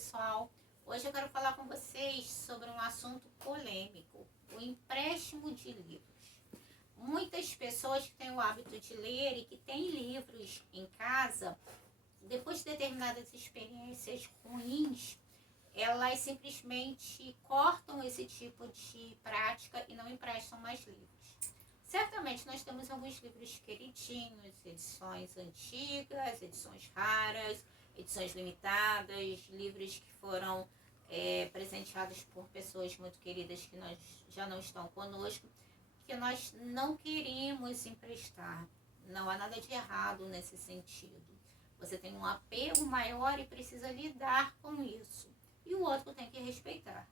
pessoal! Hoje eu quero falar com vocês sobre um assunto polêmico, o empréstimo de livros. Muitas pessoas que têm o hábito de ler e que têm livros em casa, depois de determinadas experiências ruins, elas simplesmente cortam esse tipo de prática e não emprestam mais livros. Certamente nós temos alguns livros queridinhos, edições antigas, edições raras, edições limitadas, livros que foram presenteados por pessoas muito queridas que nós já não estão conosco, que nós não queremos emprestar. Não há nada de errado nesse sentido. Você tem um apego maior e precisa lidar com isso. E o outro tem que respeitar.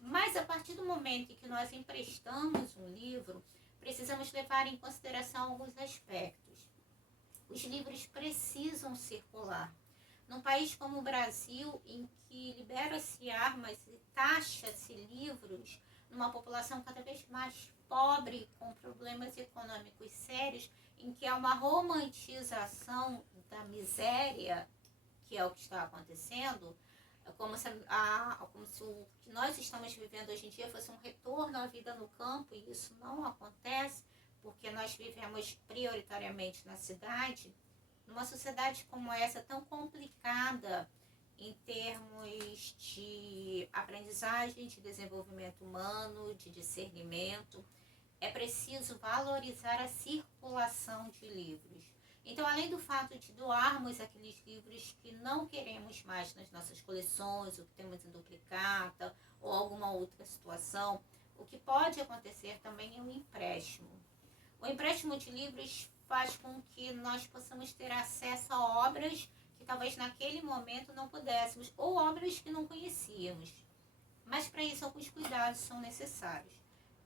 Mas a partir do momento em que nós emprestamos um livro, precisamos levar em consideração alguns aspectos. Os livros precisam circular. Num país como o Brasil, em que libera-se armas e taxa-se livros, numa população cada vez mais pobre, com problemas econômicos sérios, em que há uma romantização da miséria, que é o que está acontecendo, como se o que nós estamos vivendo hoje em dia fosse um retorno à vida no campo, e isso não acontece, porque nós vivemos prioritariamente na cidade. Numa sociedade como essa, tão complicada em termos de aprendizagem, de desenvolvimento humano, de discernimento, é preciso valorizar a circulação de livros. Então, além do fato de doarmos aqueles livros que não queremos mais nas nossas coleções, ou que temos em duplicata, ou alguma outra situação, o que pode acontecer também é um empréstimo. O empréstimo de livros faz com que nós possamos ter acesso a obras que talvez naquele momento não pudéssemos, ou obras que não conhecíamos. Mas para isso alguns cuidados são necessários.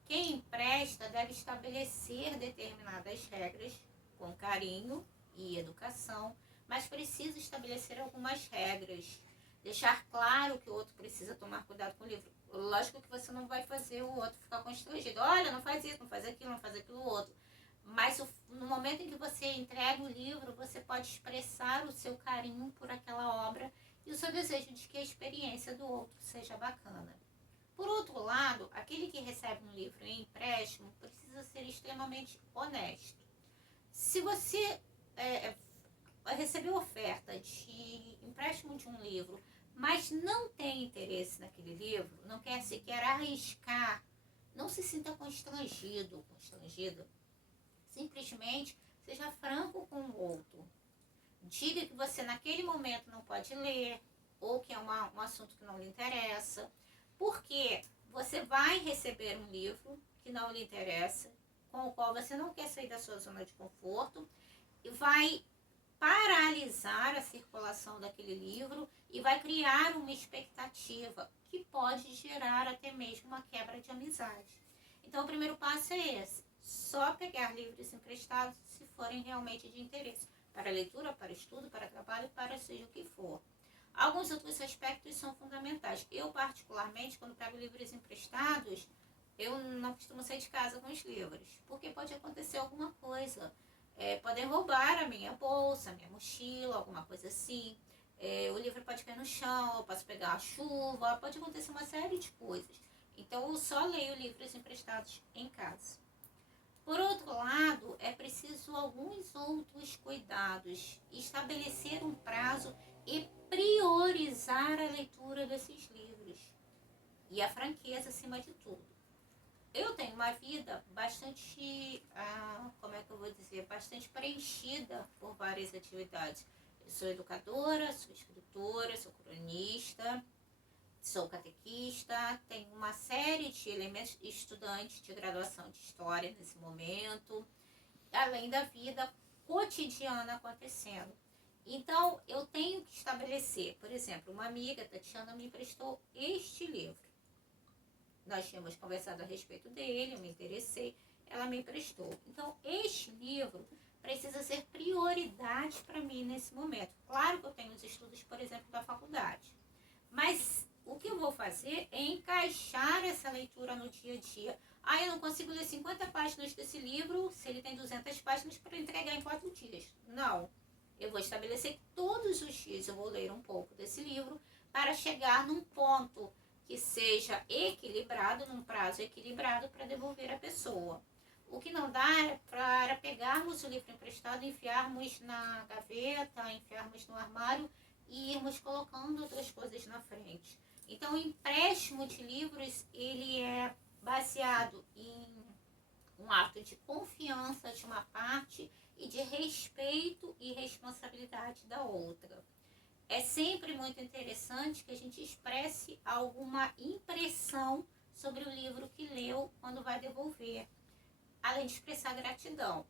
Quem empresta deve estabelecer determinadas regras com carinho e educação, mas precisa estabelecer algumas regras. Deixar claro que o outro precisa tomar cuidado com o livro. Lógico que você não vai fazer o outro ficar constrangido. Olha, não faz isso, não faz aquilo outro. Mas no momento em que você entrega o livro, você pode expressar o seu carinho por aquela obra e o seu desejo de que a experiência do outro seja bacana. Por outro lado, aquele que recebe um livro em empréstimo precisa ser extremamente honesto. Se você recebeu oferta de empréstimo de um livro, mas não tem interesse naquele livro, não quer sequer arriscar, não se sinta constrangido, constrangida. Simplesmente seja franco com o outro. Diga que você naquele momento não pode ler, ou que é um assunto que não lhe interessa, porque você vai receber um livro que não lhe interessa, com o qual você não quer sair da sua zona de conforto, e vai paralisar a circulação daquele livro e vai criar uma expectativa que pode gerar até mesmo uma quebra de amizade. Então o primeiro passo é esse: só pegar livros emprestados se forem realmente de interesse, para leitura, para estudo, para trabalho, para seja o que for. Alguns outros aspectos são fundamentais. Eu, particularmente, quando pego livros emprestados, eu não costumo sair de casa com os livros, porque pode acontecer alguma coisa. Podem roubar a minha bolsa, a minha mochila, alguma coisa assim. O livro pode cair no chão, eu posso pegar a chuva, pode acontecer uma série de coisas. Então, eu só leio livros emprestados em casa. Por outro lado, é preciso alguns outros cuidados, estabelecer um prazo e priorizar a leitura desses livros. E a franqueza acima de tudo. Eu tenho uma vida bastante, bastante preenchida por várias atividades. Eu sou educadora, sou escritora, sou cronista, sou catequista, tenho uma série de elementos, estudante de graduação de História nesse momento, além da vida cotidiana acontecendo. Então, eu tenho que estabelecer, por exemplo, uma amiga, Tatiana, me emprestou este livro. Nós tínhamos conversado a respeito dele, eu me interessei, ela me emprestou. Então, este livro precisa ser prioridade para mim nesse momento. Claro que eu tenho os estudos, por exemplo, da faculdade, mas o que eu vou fazer é encaixar essa leitura no dia a dia. Eu não consigo ler 50 páginas desse livro, se ele tem 200 páginas, para entregar em 4 dias. Não. Eu vou estabelecer que todos os dias eu vou ler um pouco desse livro, para chegar num ponto que seja equilibrado, num prazo equilibrado para devolver a pessoa. O que não dá é para pegarmos o livro emprestado, enfiarmos na gaveta, enfiarmos no armário e irmos colocando outras coisas na frente. Então, o empréstimo de livros, ele é baseado em um ato de confiança de uma parte e de respeito e responsabilidade da outra. É sempre muito interessante que a gente expresse alguma impressão sobre o livro que leu quando vai devolver, além de expressar gratidão.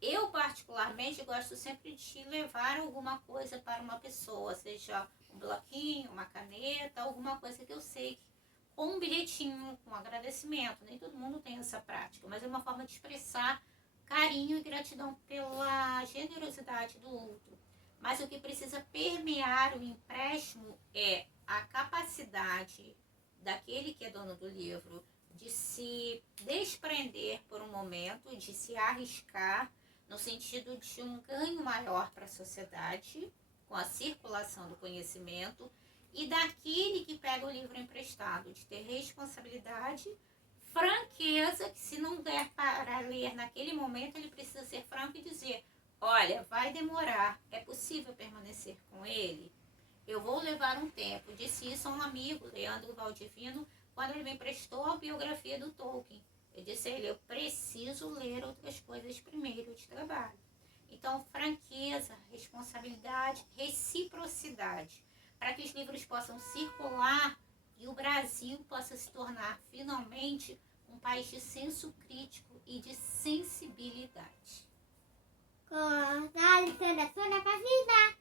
Eu, particularmente, gosto sempre de levar alguma coisa para uma pessoa, seja um bloquinho, uma caneta, alguma coisa que eu sei que, com um bilhetinho, com agradecimento. Nem todo mundo tem essa prática, mas é uma forma de expressar carinho e gratidão pela generosidade do outro. Mas o que precisa permear o empréstimo é a capacidade daquele que é dono do livro de se desprender por um momento, de se arriscar no sentido de um ganho maior para a sociedade, com a circulação do conhecimento, e daquele que pega o livro emprestado, de ter responsabilidade, franqueza, que se não der para ler naquele momento, ele precisa ser franco e dizer: olha, vai demorar, é possível permanecer com ele? Eu vou levar um tempo. Disse isso a um amigo, Leandro Valdivino, quando ele me emprestou a biografia do Tolkien. Eu disse a ele: eu preciso ler outras coisas primeiro de trabalho. Então, franqueza, responsabilidade, reciprocidade, para que os livros possam circular e o Brasil possa se tornar finalmente um país de senso crítico e de sensibilidade. Corta a literatura para vida.